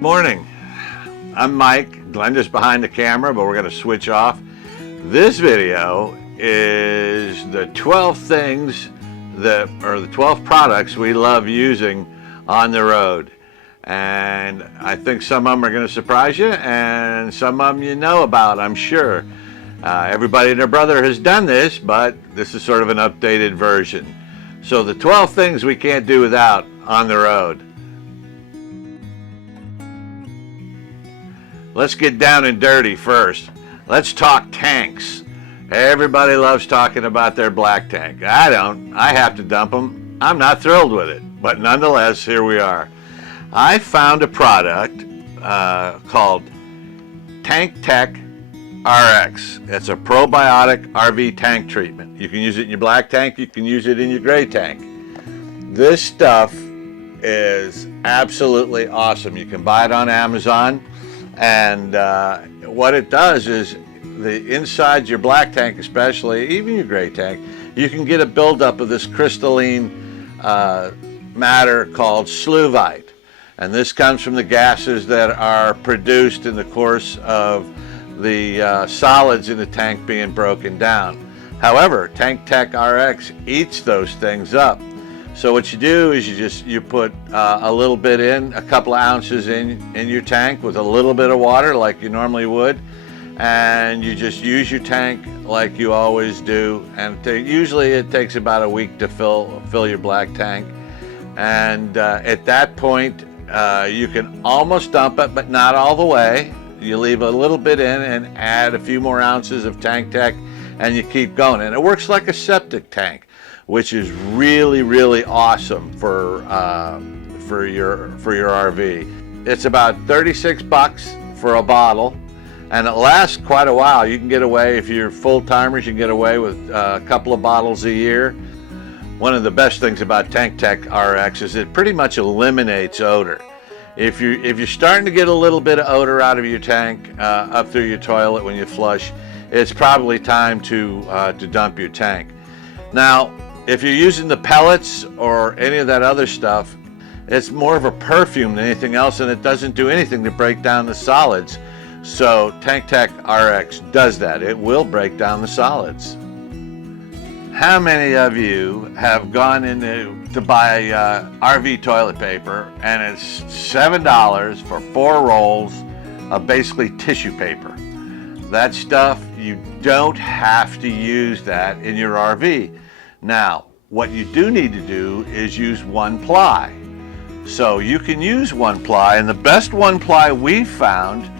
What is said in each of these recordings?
Morning. I'm Mike. Glenda's behind the camera, but we're going to switch off. This video is the 12 things the 12 products we love using on the road. And I think some of them are going to surprise you, and some of them you know about, I'm sure. Everybody and their brother has done this, but this is sort of an updated version. So the 12 things we can't do without on the road. Let's get down and dirty first. Let's talk tanks. Everybody loves talking about their black tank. I don't. I have to dump them. I'm not thrilled with it, but nonetheless, here we are. I found a product called Tank Tech RX. It's a probiotic RV tank treatment. You can use it in your black tank. You can use it in your gray tank. This stuff is absolutely awesome. You can buy it on Amazon. And what it does is the inside your black tank, especially, even your gray tank, you can get a buildup of this crystalline matter called sluvite. And this comes from the gases that are produced in the course of the solids in the tank being broken down. However, Tank Tech RX eats those things up. So what you do is you put a little bit in, a couple of ounces in your tank with a little bit of water like you normally would, and you just use your tank like you always do. And usually it takes about a week to fill your black tank. And at that point, you can almost dump it, but not all the way. You leave a little bit in and add a few more ounces of Tank Tech, and you keep going. And it works like a septic tank, which is really, really awesome for your RV. It's about 36 bucks for a bottle, and it lasts quite a while. You can get away, if you're full-timers, you can get away with a couple of bottles a year. One of the best things about Tank Tech RX is it pretty much eliminates odor. If you're starting to get a little bit of odor out of your tank up through your toilet when you flush, it's probably time to dump your tank. Now, if you're using the pellets or any of that other stuff, it's more of a perfume than anything else, and it doesn't do anything to break down the solids. So Tank Tech RX does that. It will break down the solids. How many of you have gone to buy RV toilet paper, and it's $7 for 4 rolls of basically tissue paper? That stuff, you don't have to use that in your RV. Now, what you do need to do is use 1-ply. So you can use 1-ply, and the best 1-ply we've found,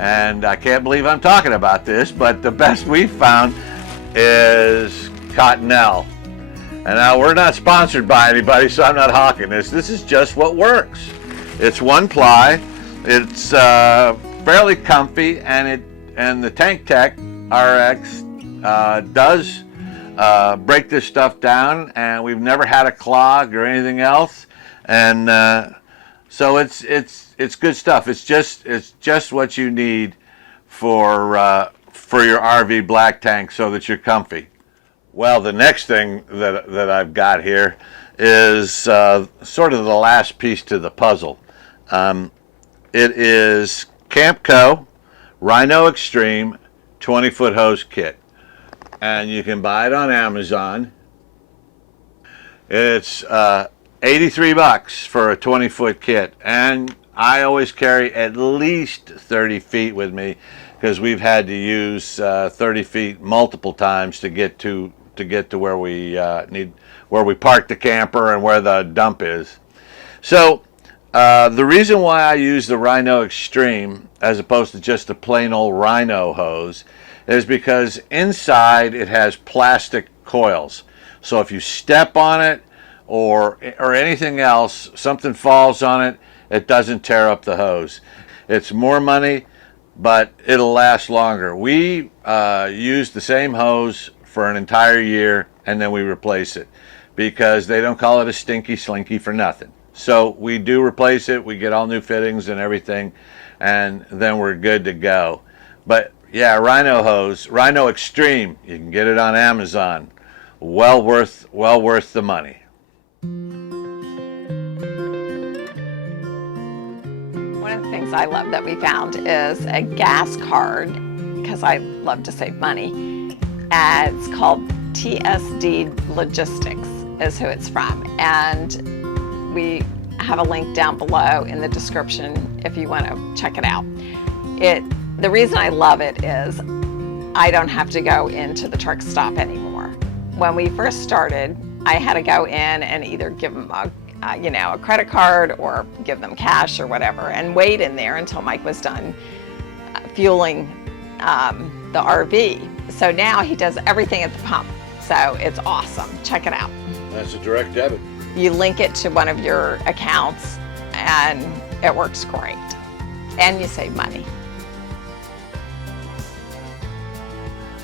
and I can't believe I'm talking about this, but the best we've found is Cottonelle. And now we're not sponsored by anybody, so I'm not hawking this. This is just what works. It's 1-ply. It's fairly comfy, and the Tank Tech RX does break this stuff down, and we've never had a clog or anything else. And so it's good stuff. It's just what you need for your RV black tank so that you're comfy. Well, the next thing that I've got here is sort of the last piece to the puzzle. It is Campco Rhino Extreme 20-foot hose kit, and you can buy it on Amazon. It's 83 bucks for a 20-foot kit, and I always carry at least 30 feet with me because we've had to use 30 feet multiple times to get to where we park the camper and where the dump is. So the reason why I use the Rhino Extreme as opposed to just a plain old Rhino hose is because inside it has plastic coils. So if you step on it or anything else, something falls on it, it doesn't tear up the hose. It's more money, but it'll last longer. We use the same hose for an entire year, and then we replace it because they don't call it a stinky slinky for nothing. So we do replace it. We get all new fittings and everything, and then we're good to go. But yeah, Rhino hose, Rhino Extreme, you can get it on Amazon. Well worth the money. One of the things things I love that we found is a gas card, because I love to save money. And it's called TSD Logistics is who it's from. And we have a link down below in the description if you want to check it out. The reason I love it is I don't have to go into the truck stop anymore. When we first started, I had to go in and either give them a credit card or give them cash or whatever, and wait in there until Mike was done fueling the RV. So now he does everything at the pump. So it's awesome. Check it out. That's a direct debit. You link it to one of your accounts and it works great. And you save money.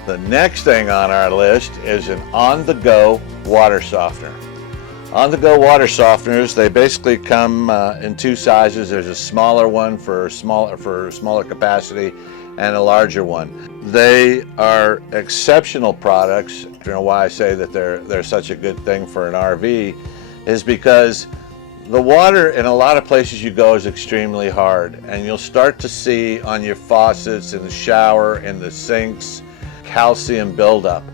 The next thing on our list is an on-the-go water softener. On-the-go water softeners, they basically come in two sizes. There's a smaller one for smaller capacity and a larger one. They are exceptional products. You know why I say that they're such a good thing for an RV is because the water in a lot of places you go is extremely hard, and you'll start to see on your faucets, in the shower, in the sinks, calcium buildup.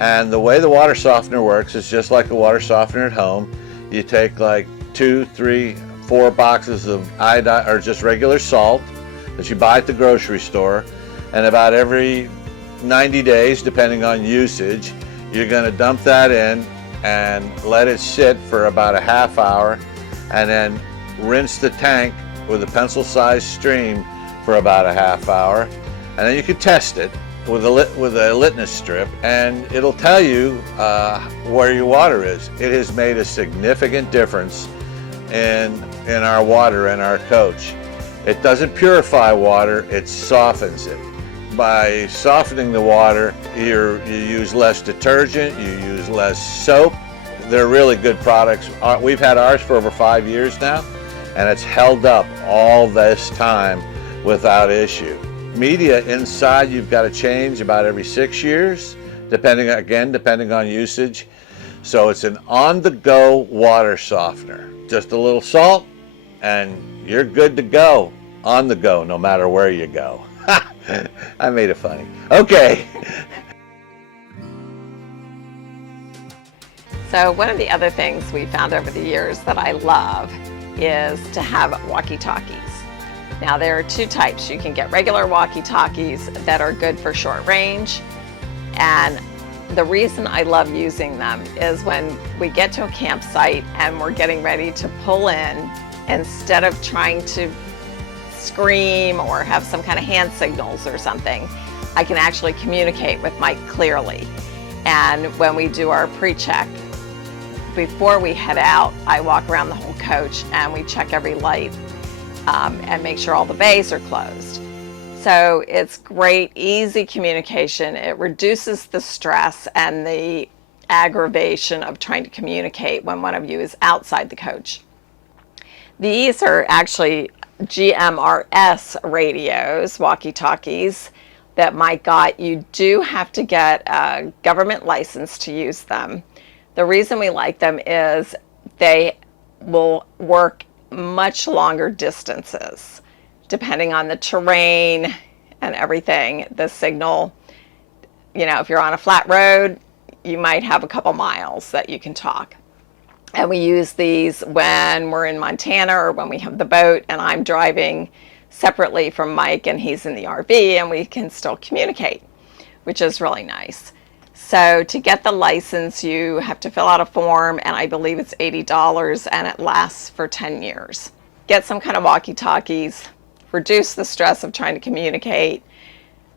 And the way the water softener works is just like a water softener at home. You take like 2, 3, 4 boxes of iodine or just regular salt that you buy at the grocery store, and about every 90 days, depending on usage, you're going to dump that in and let it sit for about a half hour, and then rinse the tank with a pencil-sized stream for about a half hour, and then you can test it with a litmus strip, and it'll tell you where your water is. It has made a significant difference in our water and our coach. It doesn't purify water, it softens it. By softening the water, you use less detergent, you use less soap. They're really good products. We've had ours for over 5 years now, and it's held up all this time without issue. Media inside you've got to change about every 6 years, depending on usage. So it's an on-the-go water softener. Just a little salt and you're good to go. On the go, no matter where you go. I made it funny. Okay. So one of the other things we found over the years that I love is to have walkie-talkies. Now there are two types. You can get regular walkie-talkies that are good for short range, and the reason I love using them is when we get to a campsite and we're getting ready to pull in, instead of trying to scream or have some kind of hand signals or something, I can actually communicate with Mike clearly. And when we do our pre-check, before we head out, I walk around the whole coach and we check every light and make sure all the bays are closed. So it's great, easy communication. It reduces the stress and the aggravation of trying to communicate when one of you is outside the coach. These are actually GMRS radios, walkie-talkies, that Mike got. You do have to get a government license to use them. The reason we like them is they will work much longer distances. Depending on the terrain and everything, the signal, if you're on a flat road, you might have a couple miles that you can talk. And we use these when we're in Montana or when we have the boat and I'm driving separately from Mike and he's in the RV, and we can still communicate, which is really nice. So to get the license, you have to fill out a form, and I believe it's $80, and it lasts for 10 years. Get some kind of walkie-talkies, reduce the stress of trying to communicate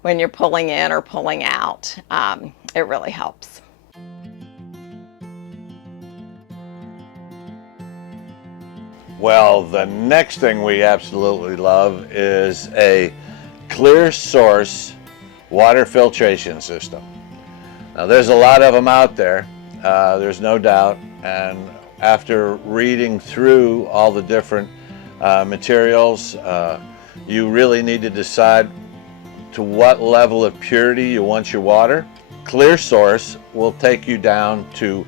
when you're pulling in or pulling out. It really helps. Well, the next thing we absolutely love is a clear source water filtration system. Now, there's a lot of them out there, there's no doubt, and after reading through all the different materials, you really need to decide to what level of purity you want your water. Clear source will take you down to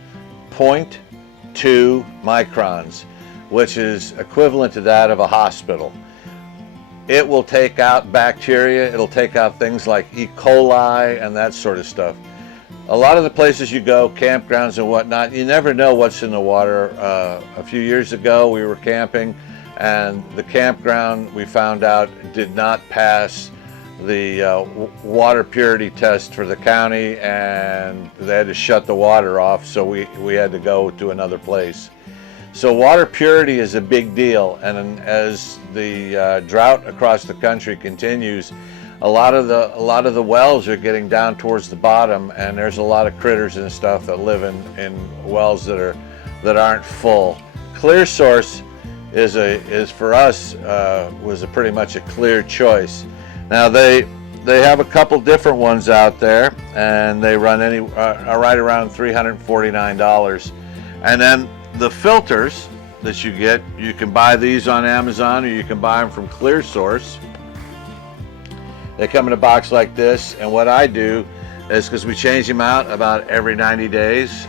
0.2 microns, which is equivalent to that of a hospital. it will take out bacteria. It'll take out things like E. coli and that sort of stuff. A lot of the places you go, campgrounds and whatnot, you never know what's in the water. A few years ago we were camping, and the campground, we found out, did not pass the water purity test for the county, and they had to shut the water off, so we had to go to another place. So water purity is a big deal, and as the drought across the country continues, a lot of the wells are getting down towards the bottom, and there's a lot of critters and stuff that live in wells that aren't full. Clear Source is for us was pretty much a clear choice. Now they have a couple different ones out there, and they run right around $349. And then the filters that you get, you can buy these on Amazon, or you can buy them from Clear Source. They come in a box like this, and what I do is, because we change them out about every 90 days,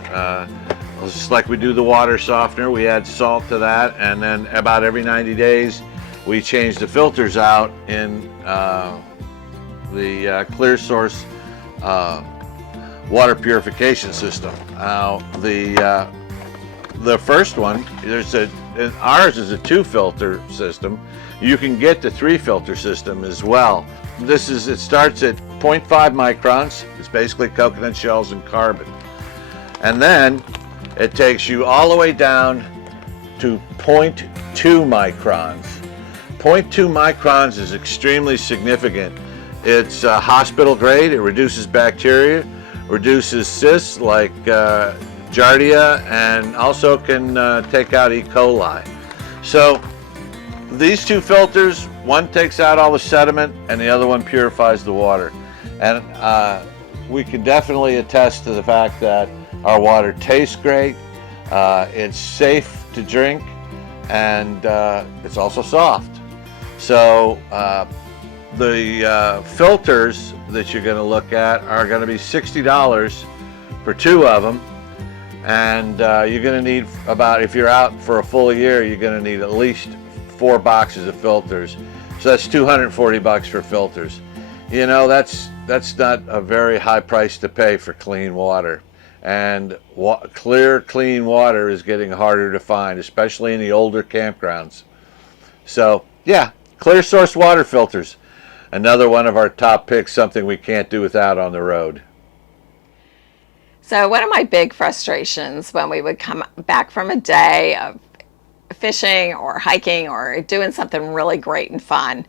just like we do the water softener, we add salt to that, and then about every 90 days we change the filters out in the Clear Source water purification system. Now the first one, ours is a 2-filter system. You can get the 3-filter system as well. It starts at 0.5 microns. It's basically coconut shells and carbon. And then it takes you all the way down to 0.2 microns. 0.2 microns is extremely significant. It's hospital grade. It reduces bacteria, reduces cysts like Giardia, and also can take out E. coli. So these 2 filters, one takes out all the sediment and the other one purifies the water. And we can definitely attest to the fact that our water tastes great, it's safe to drink, and it's also soft. So the filters that you're going to look at are going to be $60 for 2 of them. And you're going to need about, if you're out for a full year, you're going to need at least 4 boxes of filters. So that's $240 for filters. You know, that's not a very high price to pay for clean water. And clear, clean water is getting harder to find, especially in the older campgrounds. So yeah, Clear Source water filters, another one of our top picks, something we can't do without on the road. So one of my big frustrations when we would come back from a day of fishing or hiking or doing something really great and fun,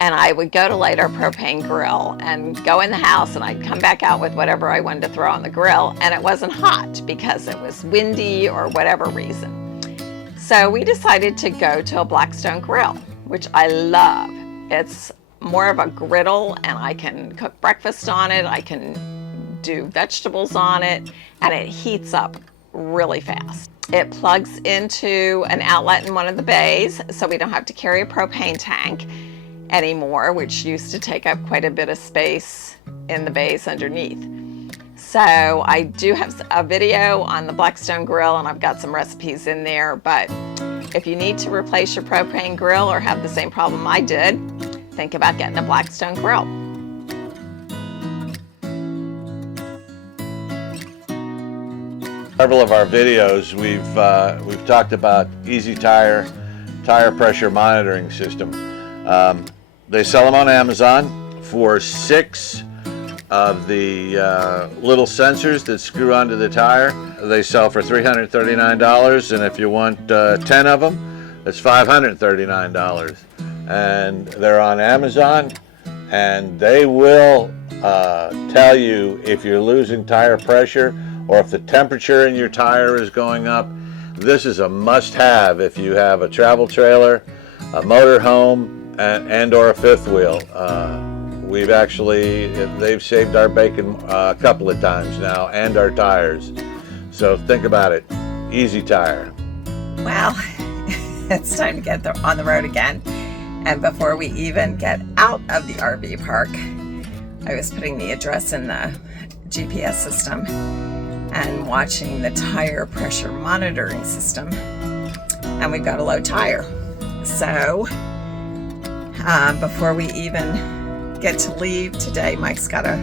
and I would go to light our propane grill and go in the house, and I'd come back out with whatever I wanted to throw on the grill, and it wasn't hot because it was windy or whatever reason. So we decided to go to a Blackstone grill, which I love. It's more of a griddle, and I can cook breakfast on it, I can do vegetables on it, and it heats up really fast. It plugs into an outlet in one of the bays, so we don't have to carry a propane tank anymore, which used to take up quite a bit of space in the bays underneath. So I do have a video on the Blackstone grill, and I've got some recipes in there, but if you need to replace your propane grill or have the same problem I did, think about getting a Blackstone grill. Several of our videos, we've talked about Eez Tire pressure monitoring system. They sell them on Amazon for 6 of the little sensors that screw onto the tire. They sell for $339, and if you want 10 of them, it's $539. And they're on Amazon, and they will tell you if you're losing tire pressure or if the temperature in your tire is going up. This is a must-have if you have a travel trailer, a motor home, and or a fifth wheel. They've saved our bacon a couple of times now, and our tires. So think about it, Eez Tire. Well, it's time to get on the road again. And before we even get out of the RV park, I was putting the address in the GPS system and watching the tire pressure monitoring system, and we've got a low tire. So Before we even get to leave today, Mike's got to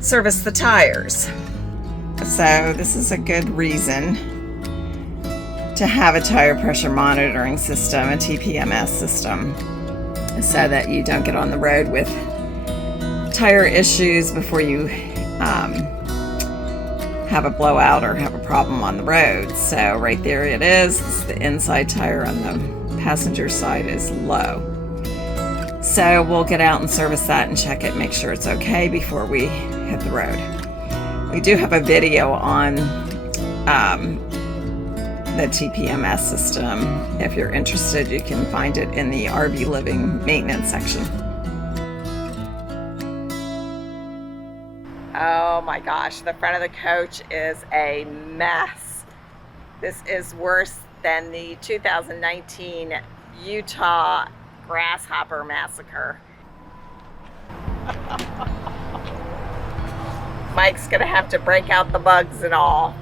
service the tires. So this is a good reason to have a tire pressure monitoring system, a TPMS system, so that you don't get on the road with tire issues before you have a blowout or have a problem on the road. So right there it is. The inside tire on the passenger side is low. So we'll get out and service that and check it, make sure it's okay before we hit the road. We do have a video on the TPMS system. If you're interested, you can find it in the RVliving maintenance section. Oh my gosh, the front of the coach is a mess. This is worse than the 2019 Utah grasshopper massacre. Mike's gonna have to break out the bugs and all.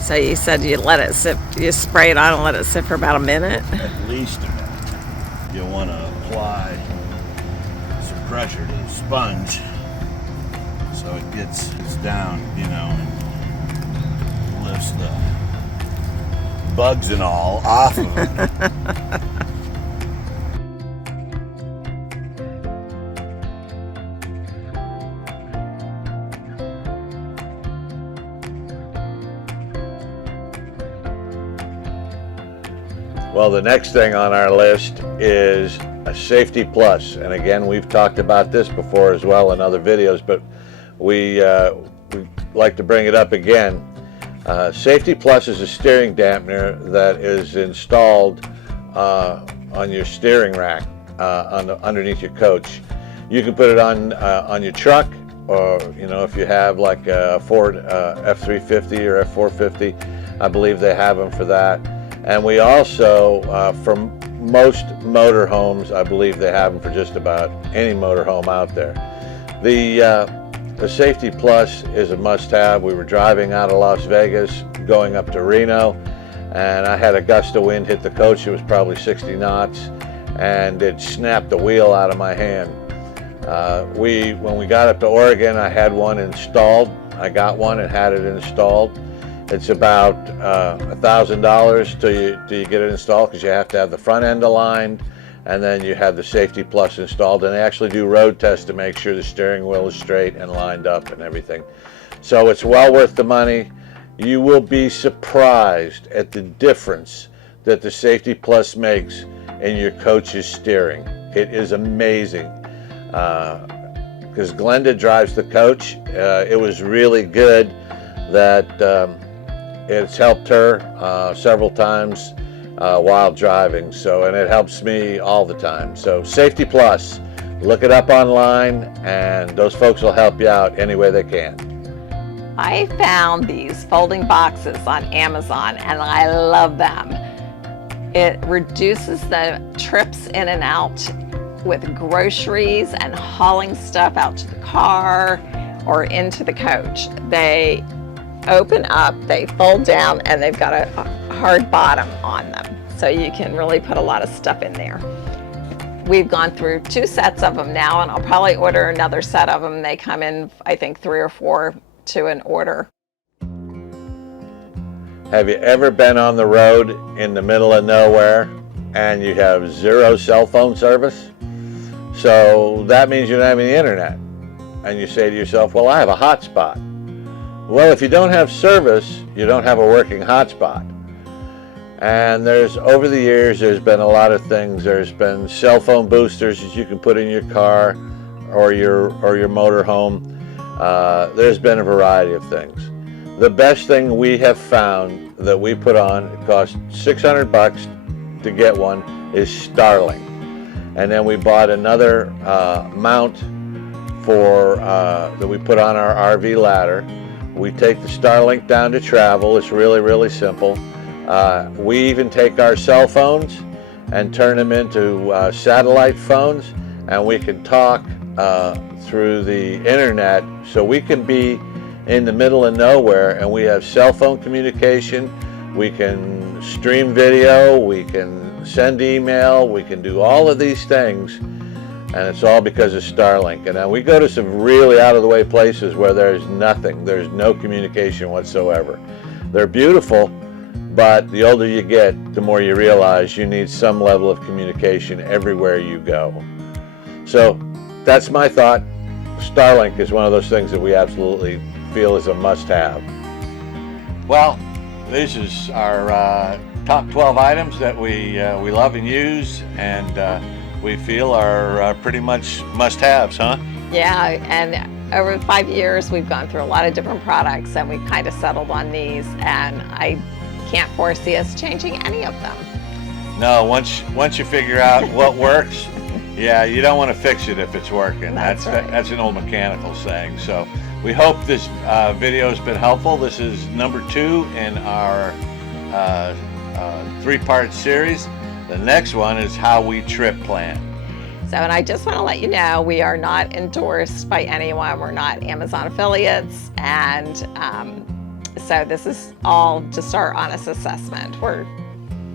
So you said you let it sit, you spray it on and let it sit for about a minute? At least a minute. You'll want to apply some pressure to the sponge so it gets down, you know, and lifts the bugs and all off of it. Well, the next thing on our list is a Safety Plus. And again, we've talked about this before as well in other videos, but we like to bring it up again. Safety Plus is a steering dampener that is installed on your steering rack underneath your coach. You can put it on your truck, or you know, if you have like a Ford F350 or F450, I believe they have them for that. And we also, from most motorhomes, I believe they have them for just about any motorhome out there. The Safety Plus is a must-have. We were driving out of Las Vegas, going up to Reno, and I had a gust of wind hit the coach. It was probably 60 knots, and it snapped the wheel out of my hand. When we got up to Oregon, I had one installed. I got one and had it installed. It's about $1,000 till you get it installed, because you have to have the front end aligned, and then you have the Safety Plus installed, and they actually do road tests to make sure the steering wheel is straight and lined up and everything. So it's well worth the money. You will be surprised at the difference that the Safety Plus makes in your coach's steering. It is amazing. Because Glenda drives the coach. It was really good that it's helped her several times while driving, and it helps me all the time. So Safety Plus, look it up online, and those folks will help you out any way they can. I found these folding boxes on Amazon and I love them. It reduces the trips in and out with groceries and hauling stuff out to the car or into the coach. They open up, they fold down, and they've got a hard bottom on them, so you can really put a lot of stuff in there. We've gone through 2 sets of them now, and I'll probably order another set of them. They come in, I think, 3 or 4 to an order. Have you ever been on the road in the middle of nowhere and you have 0 cell phone service? So that means you don't have any internet. And you say to yourself, well, I have a hotspot. Well, if you don't have service, you don't have a working hotspot. And over the years, there's been a lot of things. There's been cell phone boosters that you can put in your car or your motorhome. There's been a variety of things. The best thing we have found that we put on, it costs $600 to get one, is Starlink. And then we bought another mount that we put on our RV ladder. We take the Starlink down to travel. It's really, really simple. We even take our cell phones and turn them into satellite phones, and we can talk through the internet. So we can be in the middle of nowhere, and we have cell phone communication. we can stream video, we can send email, we can do all of these things, and it's all because of Starlink. And we go to some really out of the way places where there's nothing, there's no communication whatsoever. They're beautiful, but the older you get, the more you realize you need some level of communication everywhere you go. So that's my thought. Starlink is one of those things that we absolutely feel is a must-have. Well, this is our top 12 items that we love and use, and we feel are pretty much must-haves, huh? Yeah, and over 5 years, we've gone through a lot of different products, and we've kind of settled on these, and I can't foresee us changing any of them. No, once you figure out what works, yeah, you don't want to fix it if it's working. That's right. That's an old mechanical saying. So we hope this video has been helpful. This is number 2 in our 3-part series. The next one is how we trip plan. So, and I just want to let you know, we are not endorsed by anyone. We're not Amazon affiliates. And so this is all just our honest assessment. We're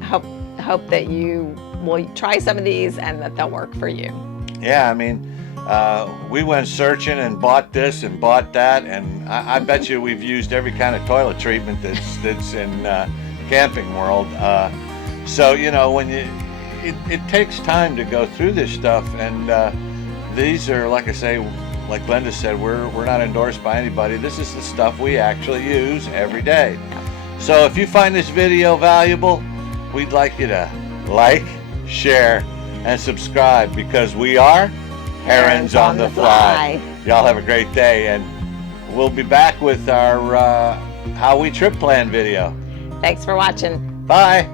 hope that you will try some of these and that they'll work for you. Yeah, I mean, we went searching and bought this and bought that, and I bet you we've used every kind of toilet treatment that's in camping world. So, you know, when it takes time to go through this stuff, and these are, like I say, like Glenda said, we're not endorsed by anybody. This is the stuff we actually use every day. So if you find this video valuable, we'd like you to like, share, and subscribe, because we are Herons on the Fly. Y'all have a great day, and we'll be back with our how we trip plan video. Thanks for watching. Bye.